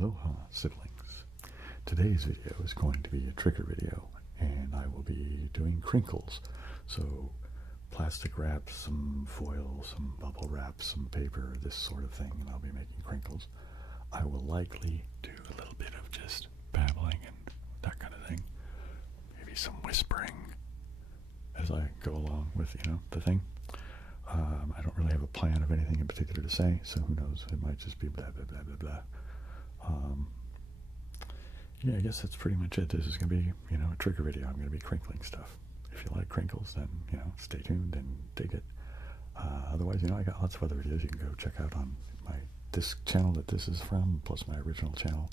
Aloha, siblings. Today's video is going to be a trigger video, and I will be doing crinkles. So, plastic wrap, some foil, some bubble wrap, some paper, this sort of thing, and I'll be making crinkles. I will likely do a little bit of just babbling and that kind of thing. Maybe some whispering as I go along with, the thing. I don't really have a plan of anything in particular to say, so who knows? It might just be blah, blah, blah, blah, blah. Yeah, I guess that's pretty much it. This is going to be, a trigger video. I'm going to be crinkling stuff. If you like crinkles, then, stay tuned and dig it. Otherwise, I got lots of other videos you can go check out on this channel that this is from, plus my original channel,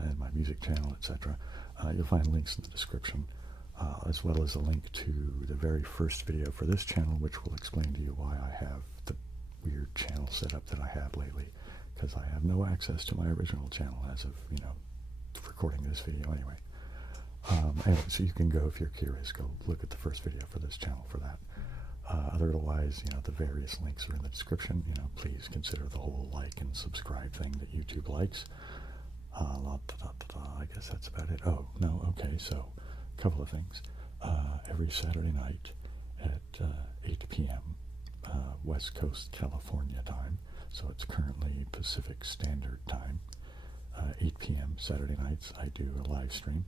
and my music channel, etc. You'll find links in the description, as well as a link to the very first video for this channel, which will explain to you why I have the weird channel setup that I have lately, because I have no access to my original channel as of, recording this video anyway. Anyway, so you can go, if you're curious, go look at the first video for this channel for that. Otherwise, the various links are in the description. Please consider the whole like and subscribe thing that YouTube likes. I guess that's about it. Oh, no, okay, so a couple of things. Every Saturday night at 8 p.m. West Coast California time, so it's currently Pacific Standard Time. 8 p.m. Saturday nights, I do a live stream.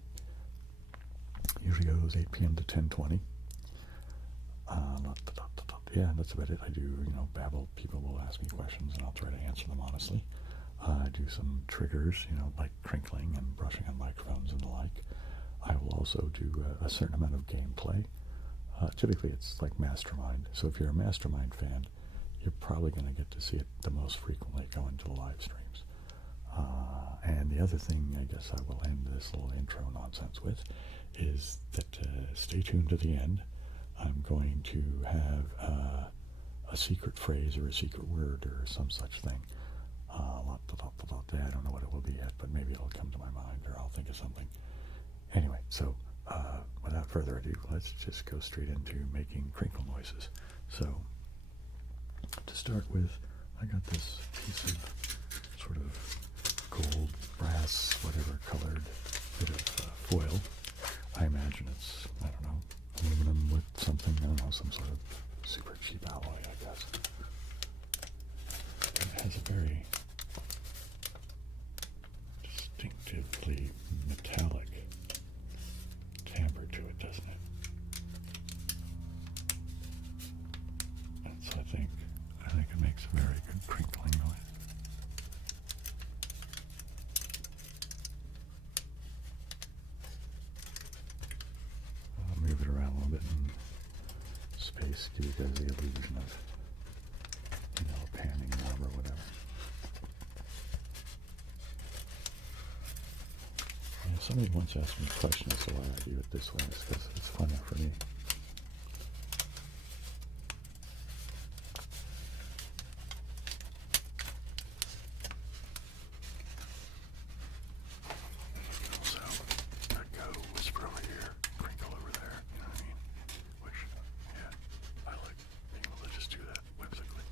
Usually goes 8 p.m. to 10:20. Yeah, that's about it. I do, babble. People will ask me questions, and I'll try to answer them honestly. I do some triggers, like crinkling and brushing on microphones and the like. I will also do a certain amount of gameplay. Typically, it's like Mastermind. So if you're a Mastermind fan, you're probably going to get to see it the most frequently going to the live streams. And the other thing I guess I will end this little intro nonsense with is that stay tuned to the end. I'm going to have a secret phrase or a secret word or some such thing. I don't know what it will be yet, but maybe it'll come to my mind or I'll think of something. Anyway, so without further ado, let's just go straight into making crinkle noises. So to start with, I got this piece of sort of gold, brass, whatever colored bit of foil. I imagine it's, aluminum with something, some sort of super cheap alloy, I guess. And it has a very distinctively metallic timbre to it, doesn't it? And so I think it makes a very good crinkling noise. I'll move it around a little bit in space, give you guys the illusion of, a panning knob or whatever. Somebody once asked me a question as to why I do it this way. It's because it's funner for me. So, I go whisper over here, crinkle over there, you know what I mean? Which, yeah, I like being able to just do that whimsically.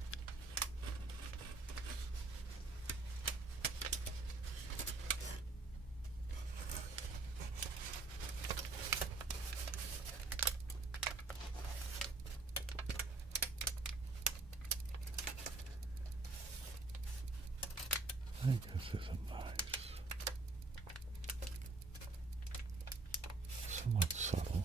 I think this is a nice, somewhat subtle,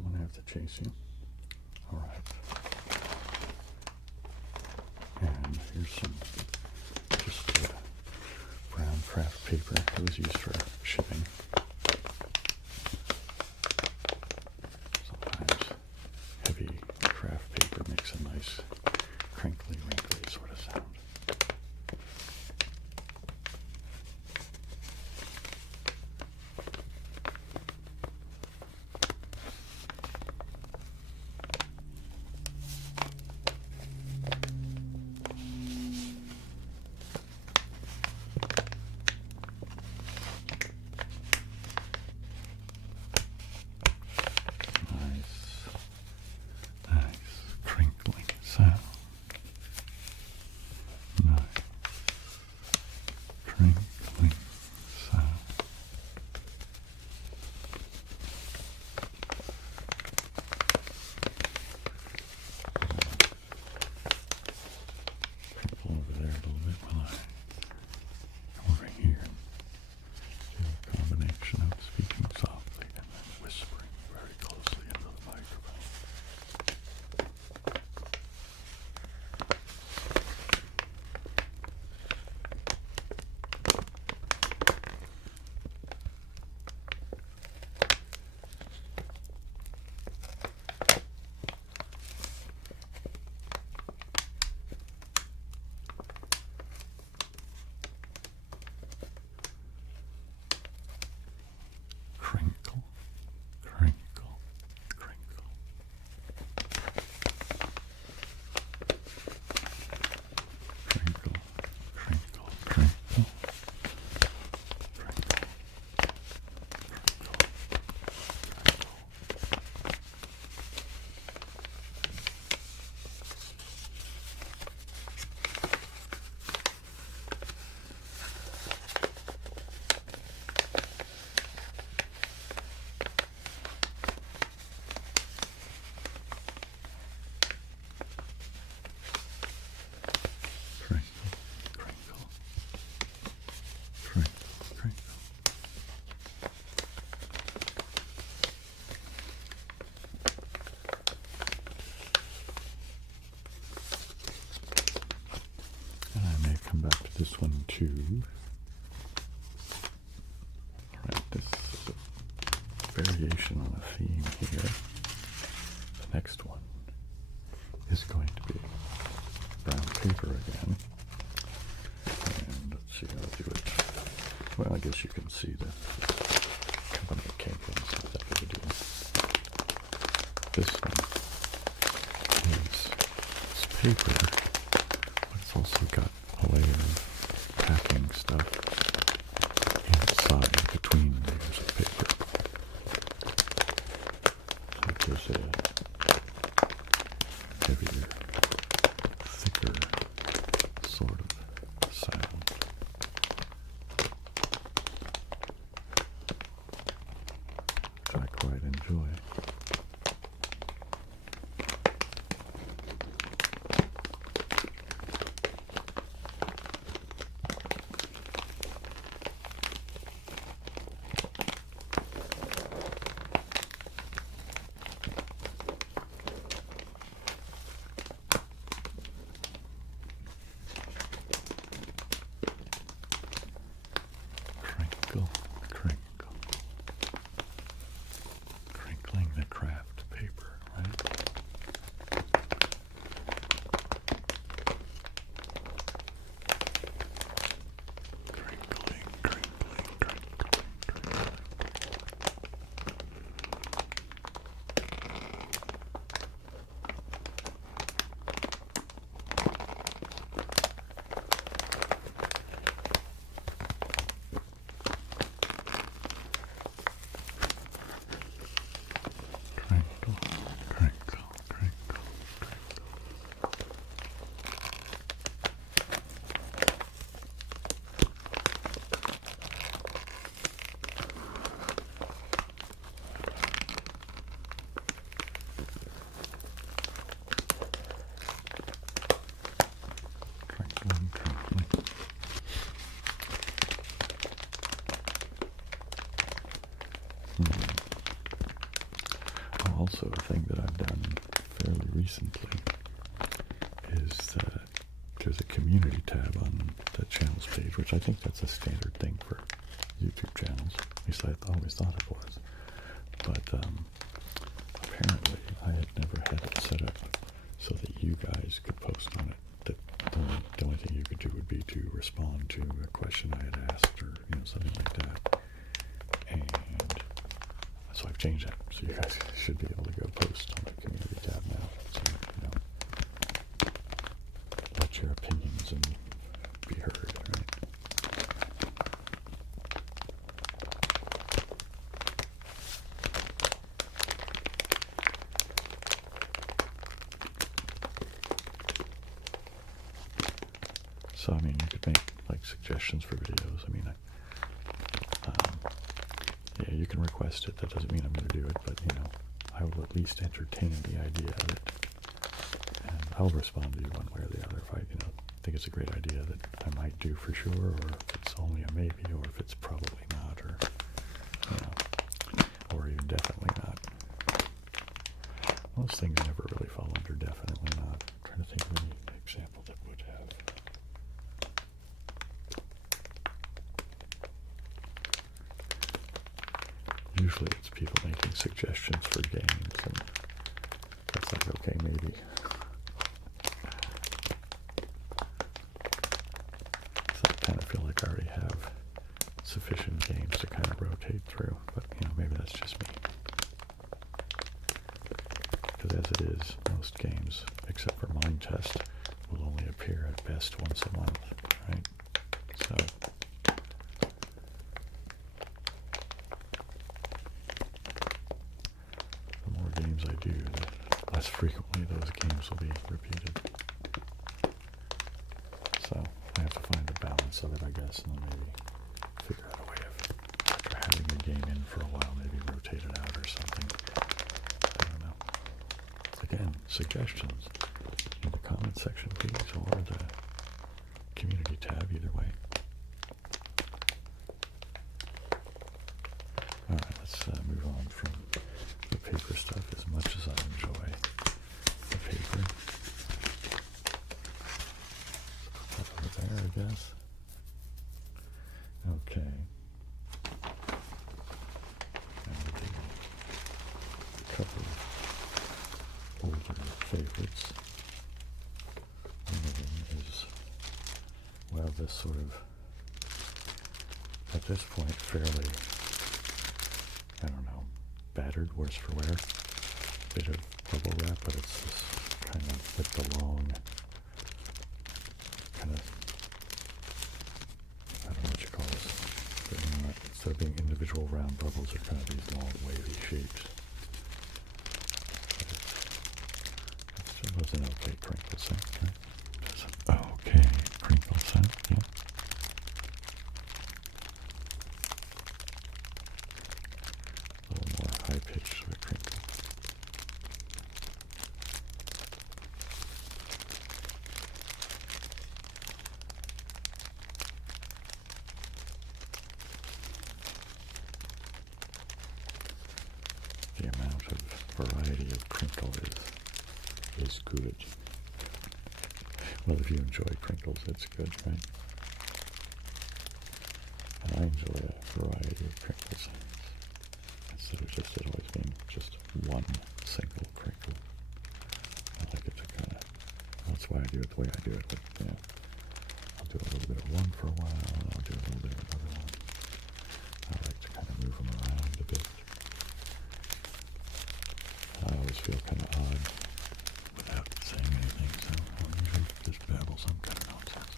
don't want to have to chase you. All right. And here's some just brown craft paper that was used for shipping. Sometimes heavy craft paper makes a nice crinkly, wrinkly sort of sound. Crinkle, crinkle, crinkle. Crinkle, crinkle, crinkle. Crinkle, come back to this one too. Alright, this is a variation on a theme here. The next one is going to be brown paper again. And let's see how to do it. Well, I guess you can see the company it came from, so that big a deal. This one is it's paper, but it's also got a layer of packing stuff inside between layers of paper. So it gives it a heavier, thicker sort of sound. Which I quite enjoy. Crinkle, crinkle. Crinkling the craft paper, right? Crinkling, crinkling, crinkling, crinkling. Crinkle, crinkle, crinkle, crinkling, crinkling. Oh, Also, a thing that I've done fairly recently is there's a community tab on the channels page, which I think that's a standard thing for YouTube channels. At least I always thought it was. But apparently I had never had it set up so that you guys could post on it. That the only thing you could do would be to respond to a question I had asked, or something like that. And so I've changed that, so you guys should be able to go post on the community tab now. So let your opinions and be heard, right? So, I mean, you could make, like, suggestions for videos. I mean, yeah, you can request it. That doesn't mean I'm going to do it, but, I will at least entertain the idea of it. And I'll respond to you one way or the other if I, think it's a great idea that I might do for sure, or if it's only a maybe, or if it's probably not, or even definitely not. Most things never really fall under definitely not. I'm trying to think of any example that would have. Usually it's people making suggestions for games, and that's like, okay, maybe. So I kind of feel like I already have sufficient games to kind of rotate through, but, maybe that's just me. Because as it is, most games, except for Mind Test, will only appear at best once a month, right? So games I do, the less frequently those games will be repeated. So I have to find a balance of it, I guess, and then maybe figure out a way of, after having a game in for a while, maybe rotate it out or something. I don't know. Again, suggestions in the comment section, please, or the community tab, either way. Alright, let's move on from the paper stuff, as much as I enjoy the paper. Put that over there, I guess. Okay. And a couple of older favorites. One of them is, well, this sort of, at this point, fairly, I don't know, battered, worse for wear, bit of bubble wrap, but it's this kind of with the long, kind of, I don't know what you call this, but instead of being individual round bubbles, they're kind of these long wavy shapes. It was an okay crinkle scent, right? It's an okay crinkle scent, yeah. High pitch of a crinkle. The amount of variety of crinkle is good. Well, if you enjoy crinkles, it's good, right? And I enjoy a variety of crinkles. Instead of just it always being just one single crinkle. I like it to kind of, that's why I do it the way I do it, but I'll do a little bit of one for a while, and I'll do a little bit of another one. I like to kind of move them around a bit. I always feel kind of odd without saying anything, so I'll usually just babble some kind of nonsense.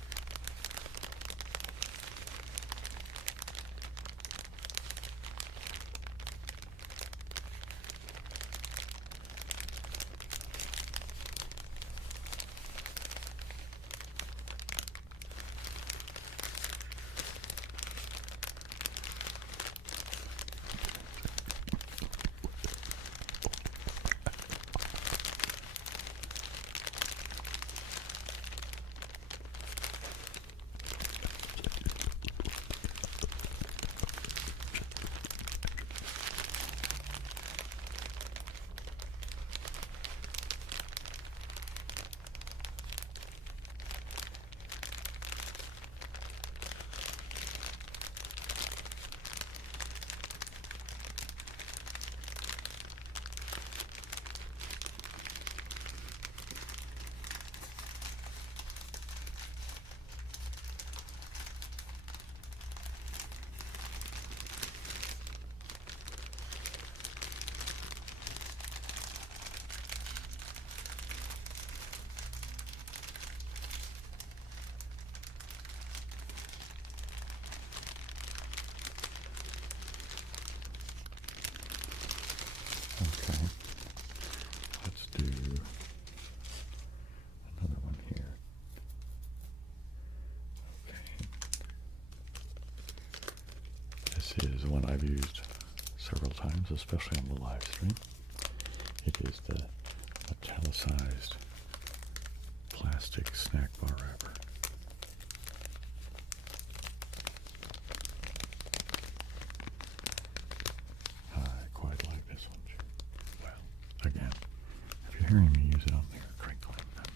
is one I've used several times, especially on the live stream. It is the metallicized plastic snack bar wrapper. I quite like this one too. Well, again, if you're hearing me use it on there, crinkling, then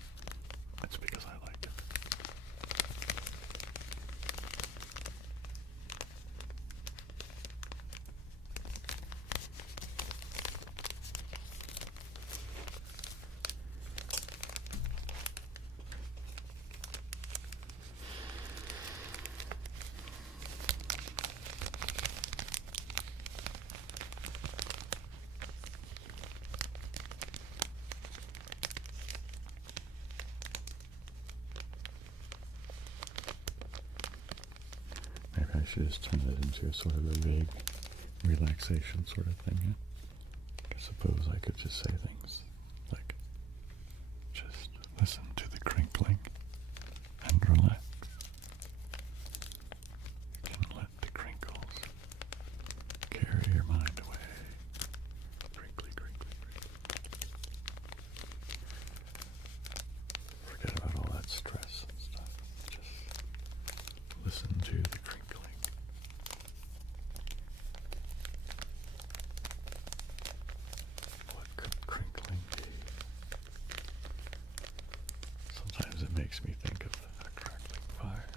it's because I like it. Maybe I should just turn that into sort of a vague relaxation sort of thing. Yeah? I suppose I could just say things like, just listen to the crinkling and relax. And let the crinkles carry your mind away. Crinkly, crinkly, crinkly. Forget about all that stress and stuff. Just listen to the crinkling. What could crinkling be? Sometimes it makes me think of a crackling fire.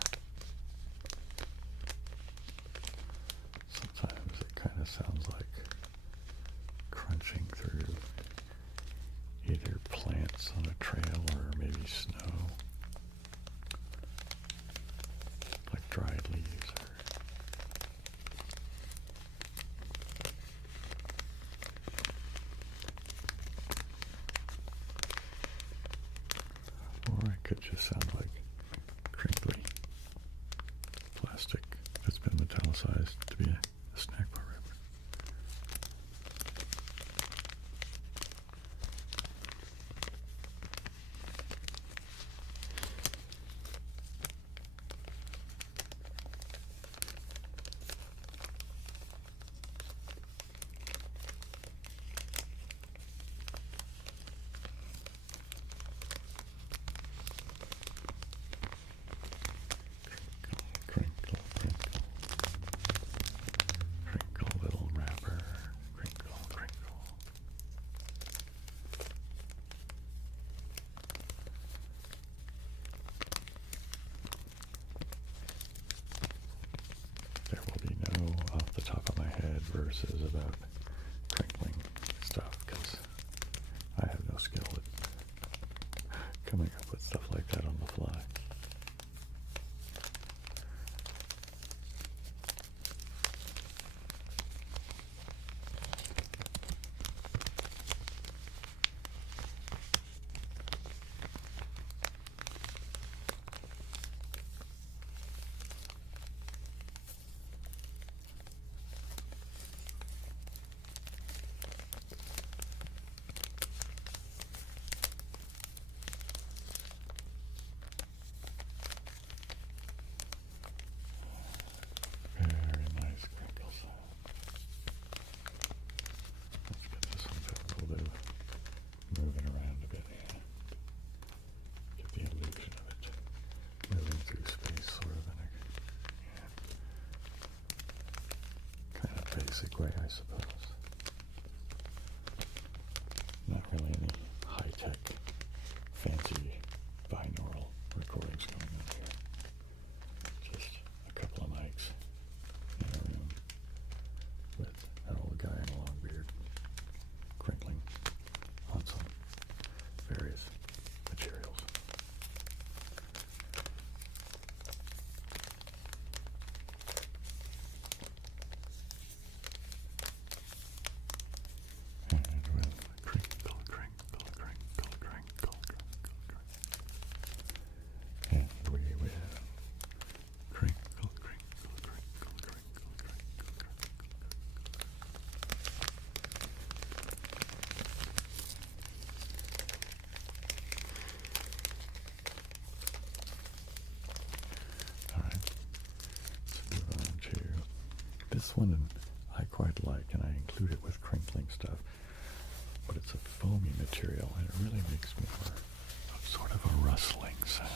Sometimes it kind of sounds like crunching through either plants on a trail or maybe snow, like dried leaves. Or it could just sound like crinkly plastic that's been metallicized to be a snack bar wrapper. Crinkle, crinkle. Crinkle, little wrapper. Crinkle, crinkle. There will be no off the top of my head verses about crinkling stuff, because I have no skill at coming up with stuff like that on the fly. Very nice crinkle sound. Let's get this one to a little bit of moving around a bit here. Get the illusion of it moving through space, sort of in a kind of basic way, I suppose. Not really any high-tech, fancy binaural recordings going on here. Just a couple of mics in a room with an old guy in a long beard crinkling on some various materials. And with crinkle, crinkle. this one and I quite like, and I include it with crinkling stuff, but it's a foamy material and it really makes more of sort of a rustling sound.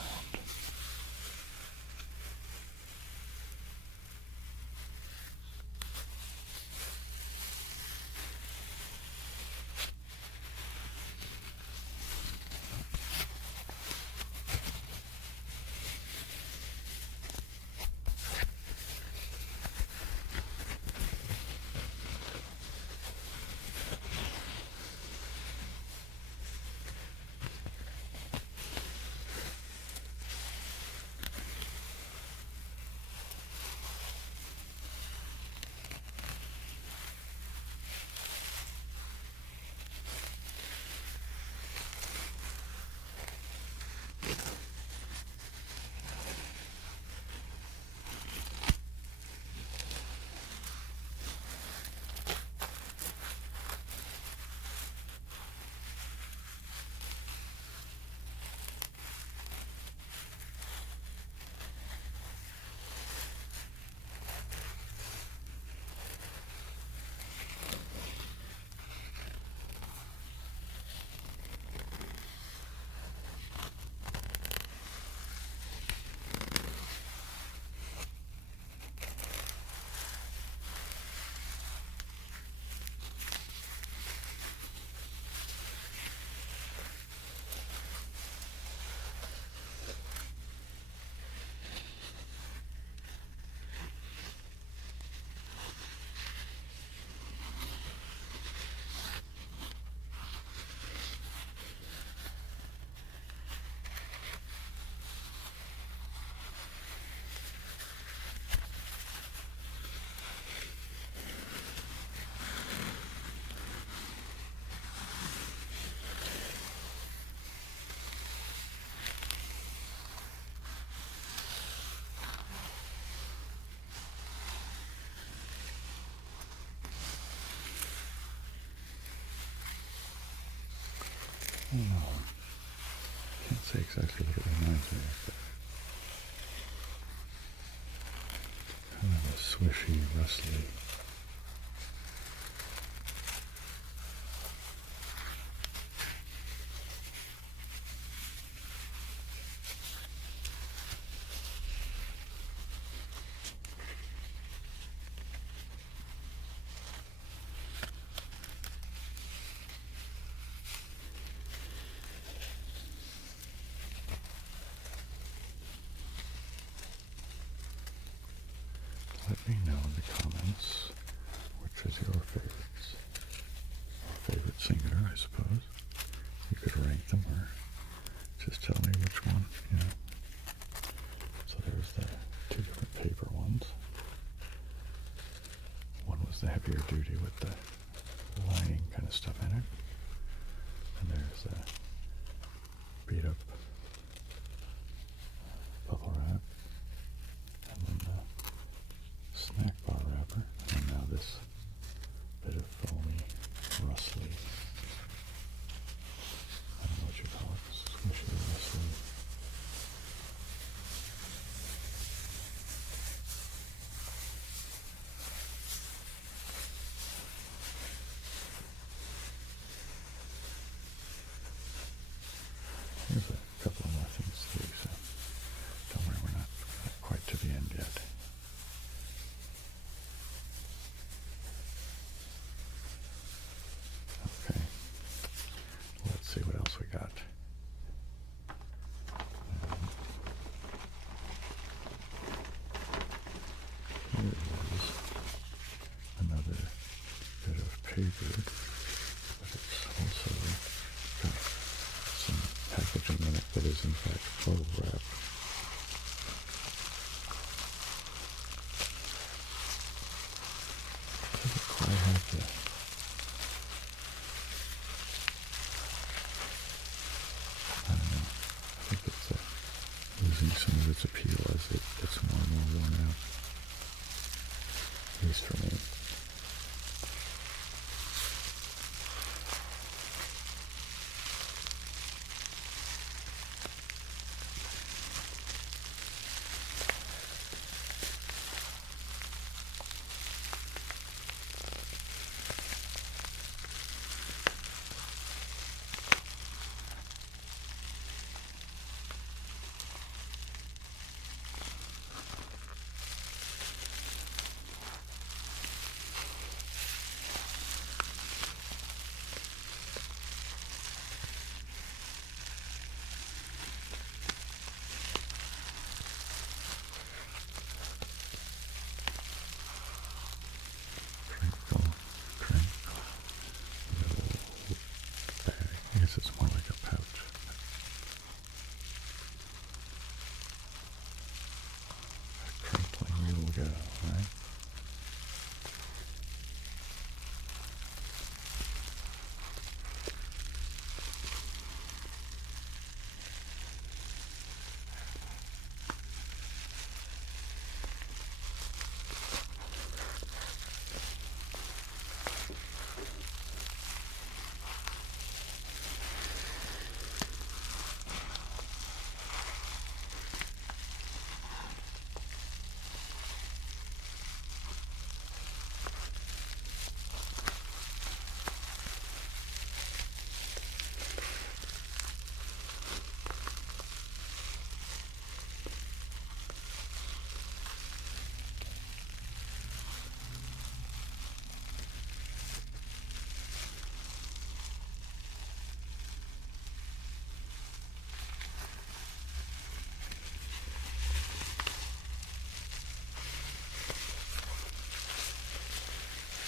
I don't know. Can't say exactly what it reminds me of, but kind of a swishy, rustly. Let me know in the comments which is your favorites. Or favorite singer, I suppose. You could rank them or just tell me which one, you know. So there's the two different paper ones. One was the heavier duty with the lining kind of stuff in it. And there's a beat up bubble wrap. And then the snack bar wrapper, and now this bit of foamy, rustly, I don't know what you call it, squishy, rustly. There's a couple of more things too, so don't worry, we're not quite to the end yet. Okay, let's see what else we got. Here is another bit of paper, but it's also got some packaging in it that is in fact faux wrap. Doesn't quite have the I don't know. I think it's losing some of its appeal as it gets more and more worn out. At least for me.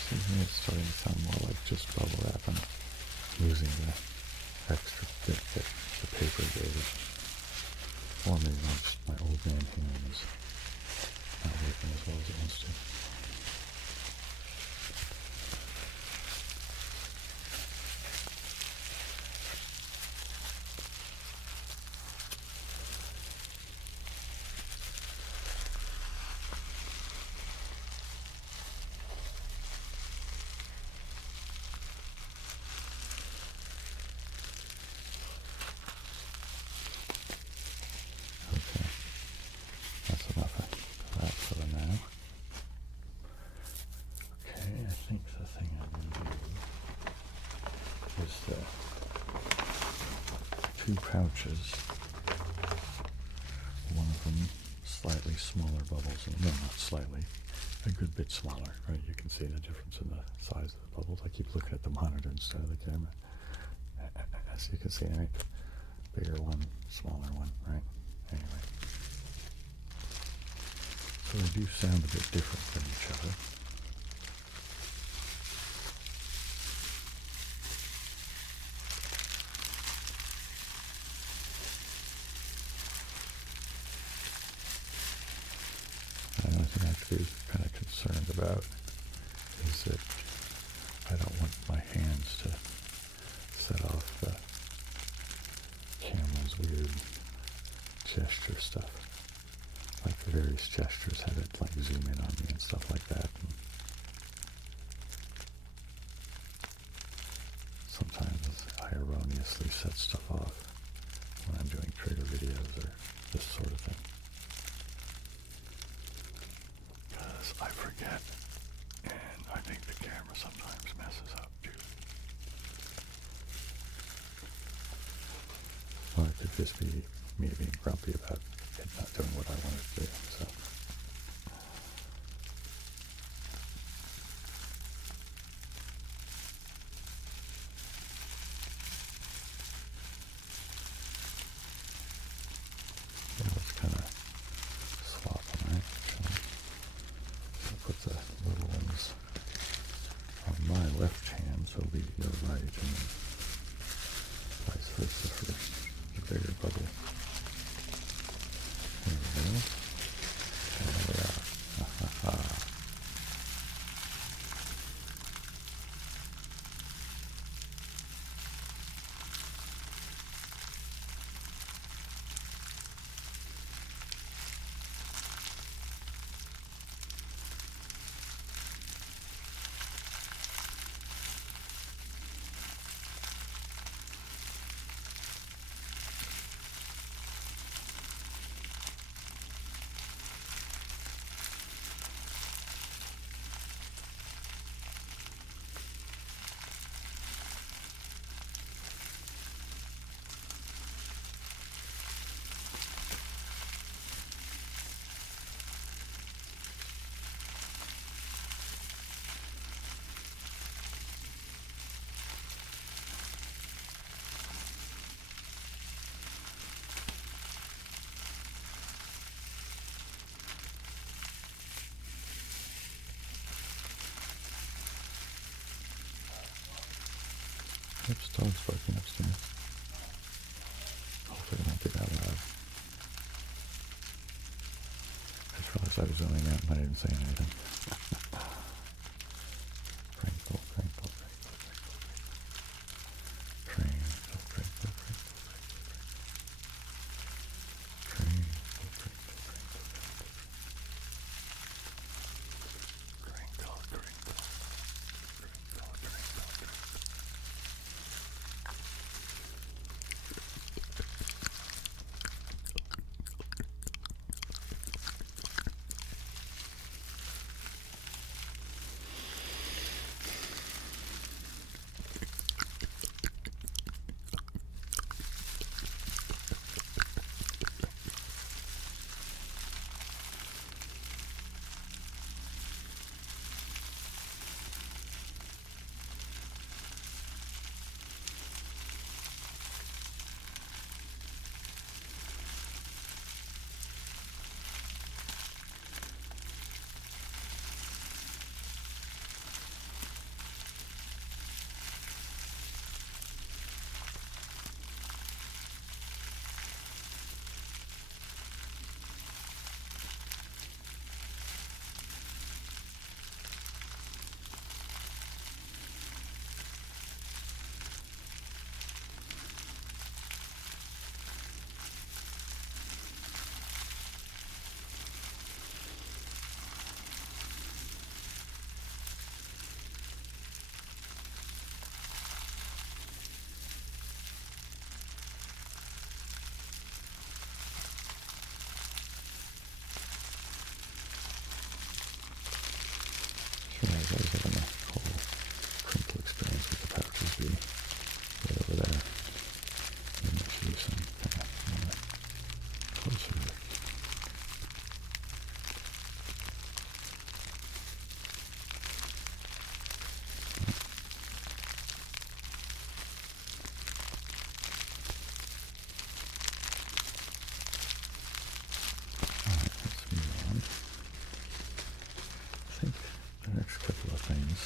See, it's starting to sound more like just bubble wrap. I'm losing the extra bit that the paper gave. Or maybe my old man hand is not working as well as it wants to. Two pouches, one of them slightly smaller bubbles, no, not slightly, a good bit smaller, right? You can see the difference in the size of the bubbles. I keep looking at the monitor instead of the camera. As you can see, right? Bigger one, smaller one, right? Anyway. So they do sound a bit different than each other. The only thing I have to be kind of concerned about is that I don't want my hands to set off the camera's weird gesture stuff. Like the various gestures have it like zoom in on me and stuff like that. And sometimes I erroneously set stuff off when I'm doing trigger videos or this sort of thing. Because I forget, and I think the camera sometimes messes up too. Or it could just be me being grumpy about it not doing what I wanted to do, so. Yeah, let's kind of swap them, right? So put the little ones on my left hand, so leave your right, and then vice versa for the bigger bubble. There we go. There we are. Ha ha ha. Oops, dog's barking upstairs. Hopefully it won't be that loud. I just realized I was zooming out and I didn't say anything. Crinkle, crinkle, crinkle, crinkle, crinkle. Crinkle, crinkle, crinkle, crinkle, crinkle. Crinkle, crinkle, crinkle, crinkle. Crinkle, crinkle. Crinkle, crinkle, crinkle. I was always having a whole crinkle experience with the pouches be right over there. And there should be some kind of closer. The next couple of things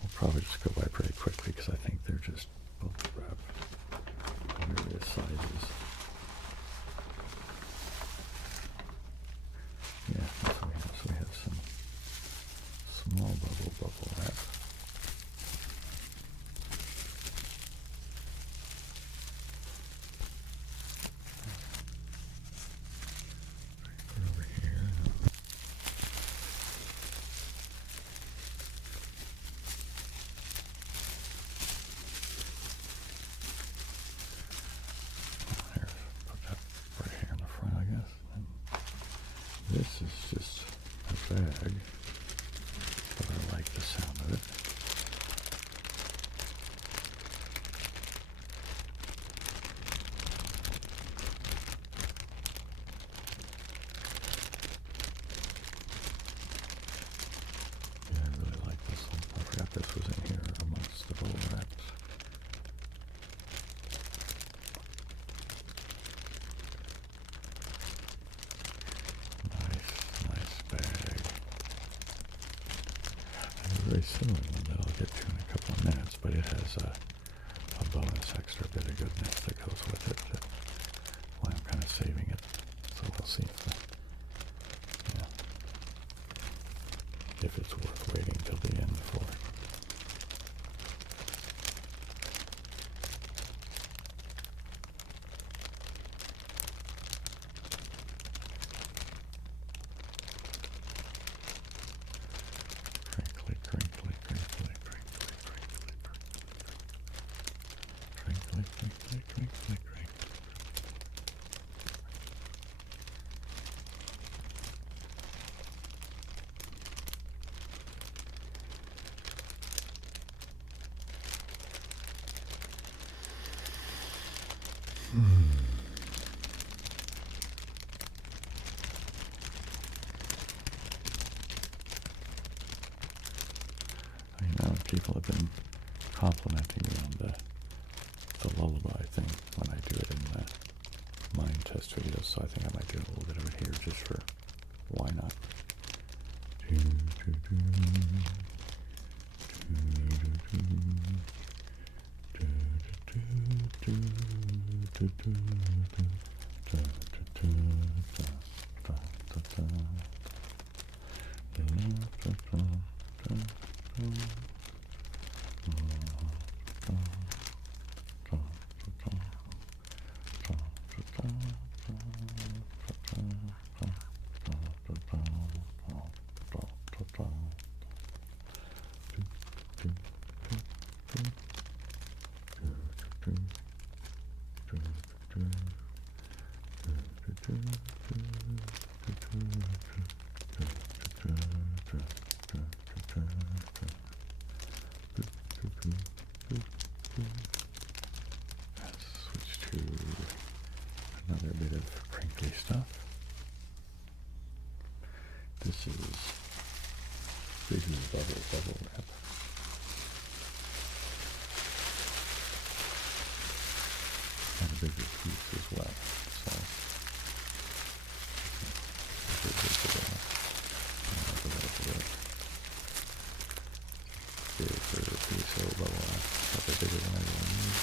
we'll probably just go by pretty quickly because I think they're just bubble wrap various sizes. Yeah, that's what we have. So we have some small bubble wrap. Put it over here. This is just a bag, but I like the sound of it. Yeah, I really like this one. I forgot this was in here amongst the bubble wraps. Nice bag. And a very similar one that I'll get to in a couple of minutes, but it has a bonus extra bit of goodness that goes with it. That's why I'm kind of saving it. So we'll see if it's worth waiting till the end for. I know people have been complimenting me on the lullaby thing when I do it in the mind test videos, so I think I might do a little bit of it here just for why not. Let's switch to another bit of crinkly stuff. This is bubble wrap. And a bigger piece as well. So bigger piece of bubble wrap. Probably bigger than I really need.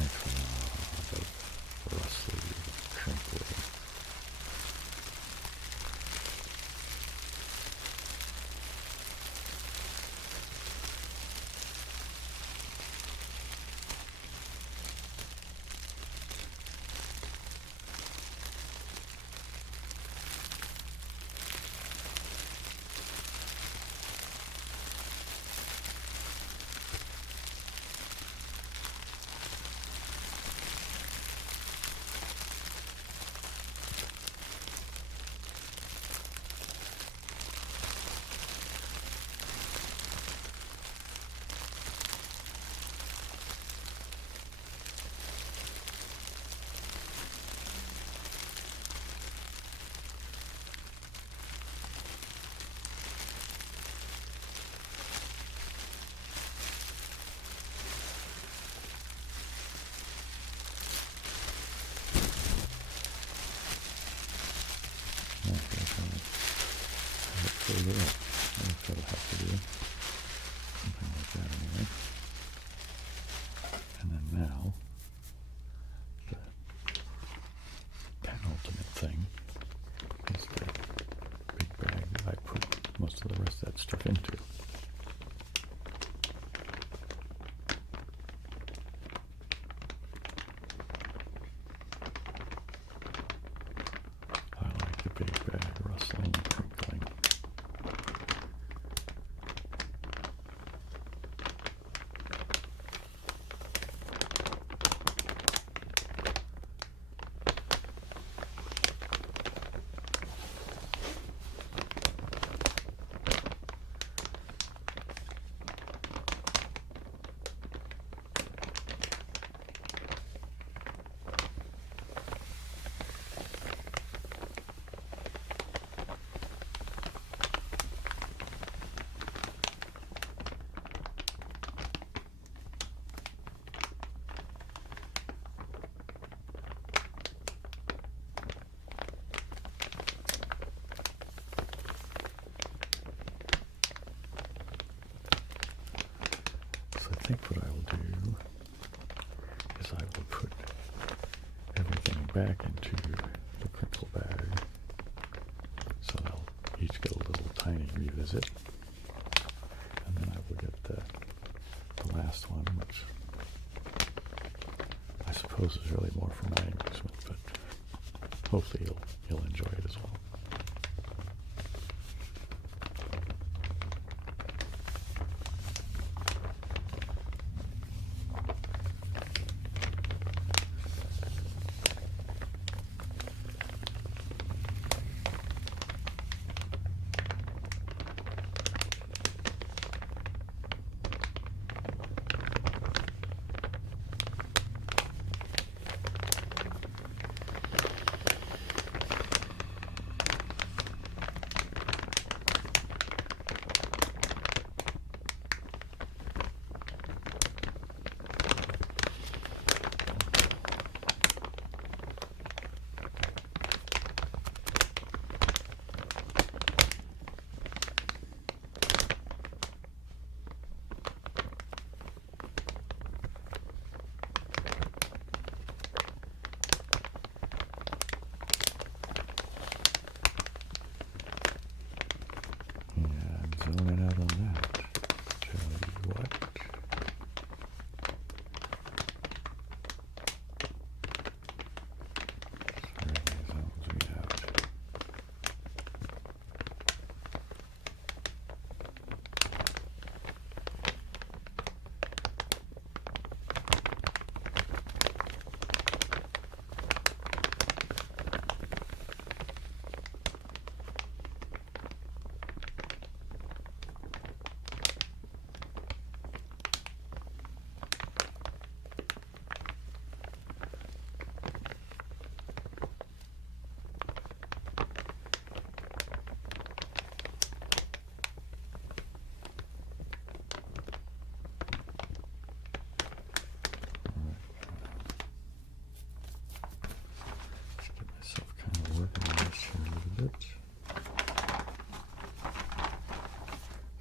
Makes a lot of rustling, crinkling. close it up. That's what I'll have to do. Something like that anyway. And then now, the penultimate thing is the big bag that I put most of the rest of that stuff into. I like the big bag, rustling, crinkling. I think what I will do is I will put everything back into the crinkle bag, so they'll each get a little tiny revisit, and then I will get the last one, which I suppose is really more for my amusement, but hopefully you'll enjoy it as well. Zoning out on that. Tell you what. Certainly zones me out.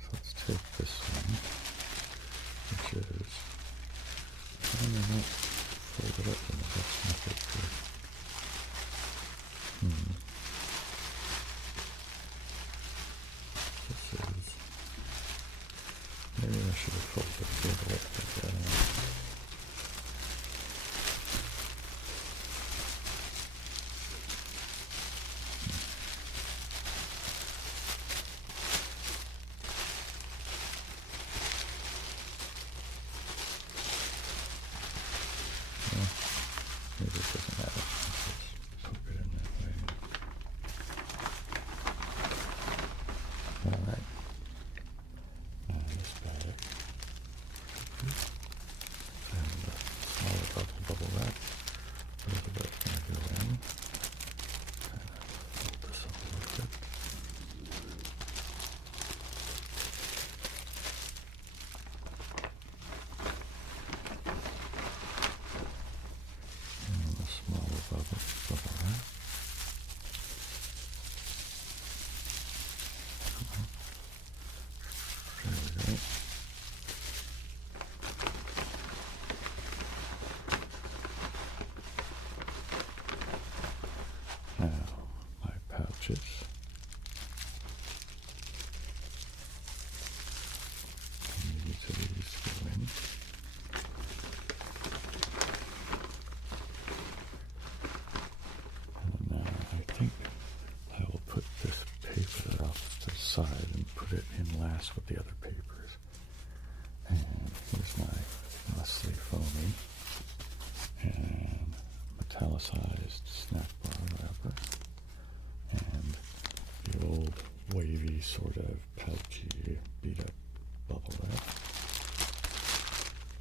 So let's take this one, which is kind of not folded up in the best method for. This is, maybe I should have folded it like that. Maybe it doesn't matter. Let's just poke it in that way. Alright. Now this bag. And the smaller bubble wrap. Whatever that's going to go in. Kind of fold this up a little bit. stitches. And each of these go in. And now I think I will put this paper off to the side and put it in last with the other papers. And here's my rustling Foamy and metallicized snack bar wrapper and the old wavy sort of pouchy beat up bubble wrap.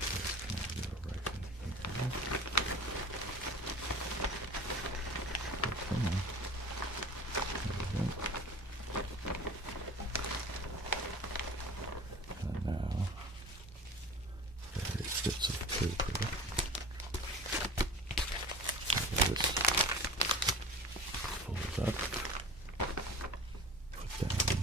This can go right in here. Come on. There we go. And now various bits of paper. This folds up. Put down.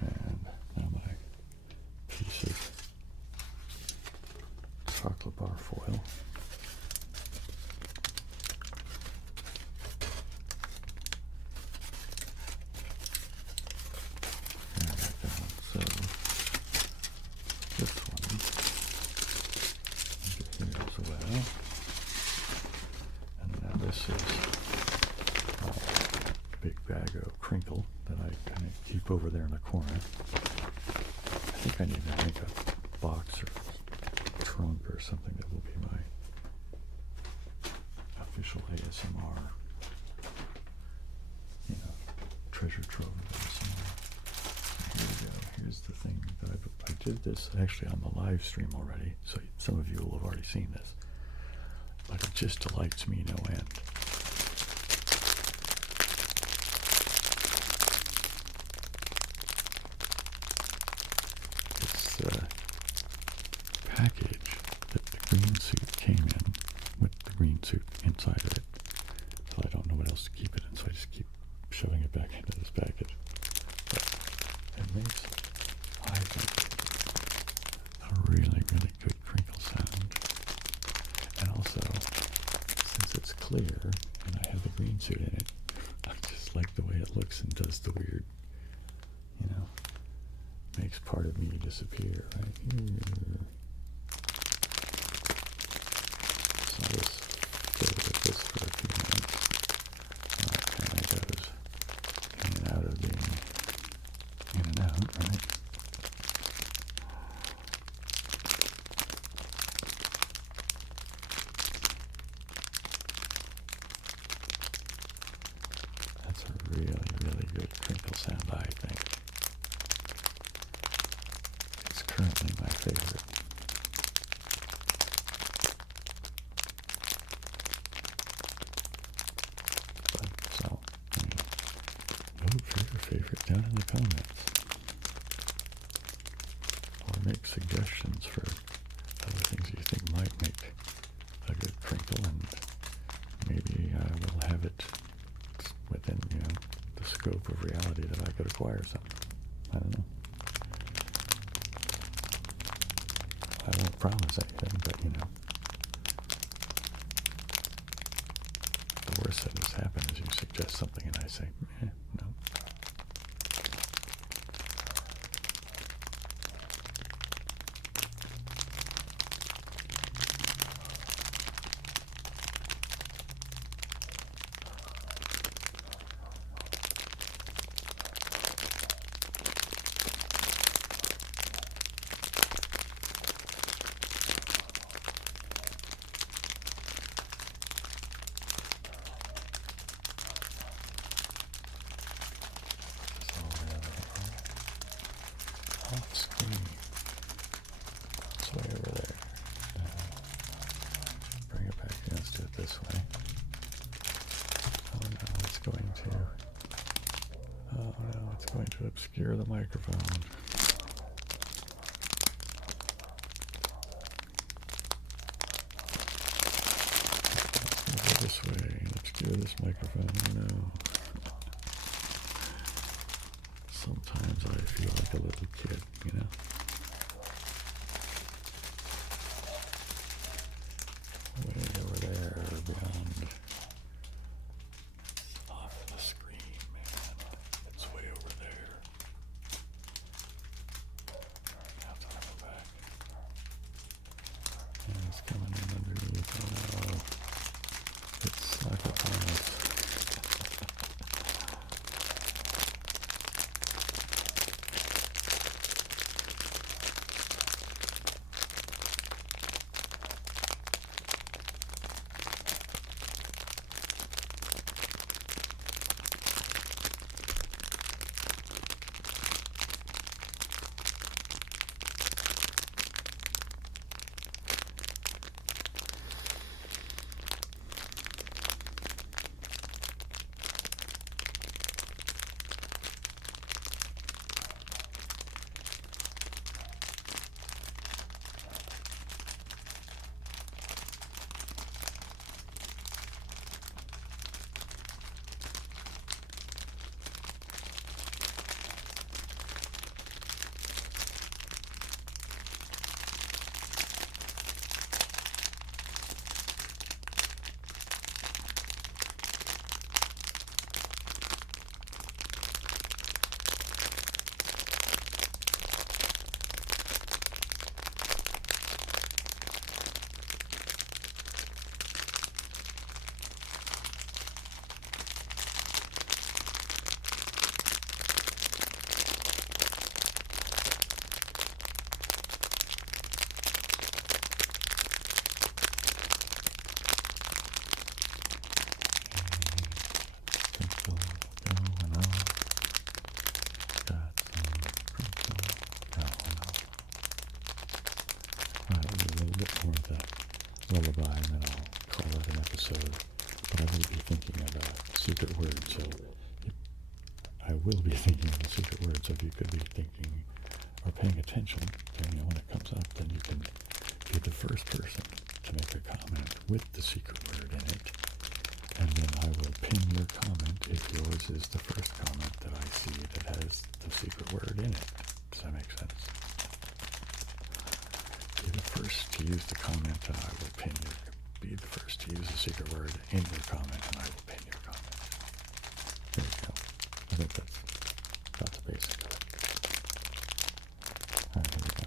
And now my piece of chocolate bar foil. So this one over here as well. And now this is a big bag of crinkle that I kind of keep over there in the corner. I think I need to make a box or trunk or something that will be my official ASMR, treasure trove of ASMR. Here we go. Here's the thing that I did this actually on the live stream already, so some of you will have already seen this, but it just delights me no end. It's the package that the green suit came in with the green suit inside of it, so I don't know what else to keep it in, so I just keep shoving it back into this package. But it makes, I think, a really, really good crinkle sound. And also, since it's clear and I have the green suit in it, I just like the way it looks and does the weird, makes part of me disappear right here. So this goes with this for a few minutes. And it goes in and out of being in and out, right? That's a really, really good crinkle sound, I think. It's currently my favorite. So, vote for your favorite down in the comments. Or make suggestions for other things you think might make a good crinkle, and maybe I will have it within, the scope of reality that I could acquire something. I don't know. I won't promise anything, but, the worst that has happened is you suggest something and I say, no. Off screen. It's way over there. Bring it back. Let's do it this way. Oh no, it's going to obscure the microphone. Let's go this way and obscure this microphone. Oh no. sometimes I feel like a little kid, you know? Way over there, beyond, off the screen, man. It's way over there. Have to go back. And it's coming in underneath. Oh, it's like a promise. Lullaby, and then I'll call it an episode. But I will be thinking of a secret word, so I will be thinking of a secret word. So if you could be thinking or paying attention, then, you know, when it comes up, then you can be the first person to make a comment with the secret word in it, and then I will pin your comment if yours is the first comment that I see that has the secret word in it. Does that make sense? Be the first to use the comment, and I will pin your. Be the first to use the secret word in your comment, and I will pin your comment. There you go. I think that's the basic of it. All right, here we go.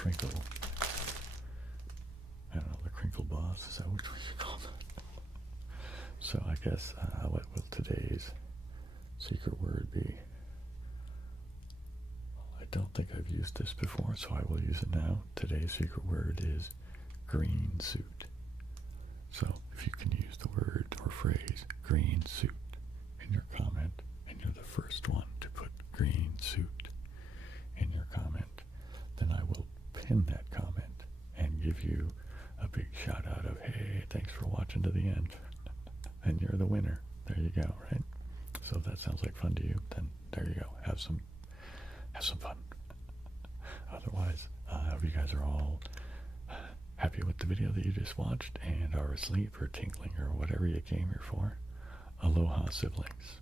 crinkle, I don't know, the crinkle boss, is that what we should call that? So I guess, what will today's secret word be? I don't think I've used this before, so I will use it now. Today's secret word is green suit. So if you can use the word or phrase green suit in your comment, and you're the first one to put green suit in your comment, then I will pin that comment and give you a big shout out of, hey, thanks for watching to the end. And you're the winner. There you go, right? So if that sounds like fun to you, then there you go. Have some fun. Otherwise, I hope you guys are all happy with the video that you just watched and are asleep or tinkling or whatever you came here for. Aloha, siblings.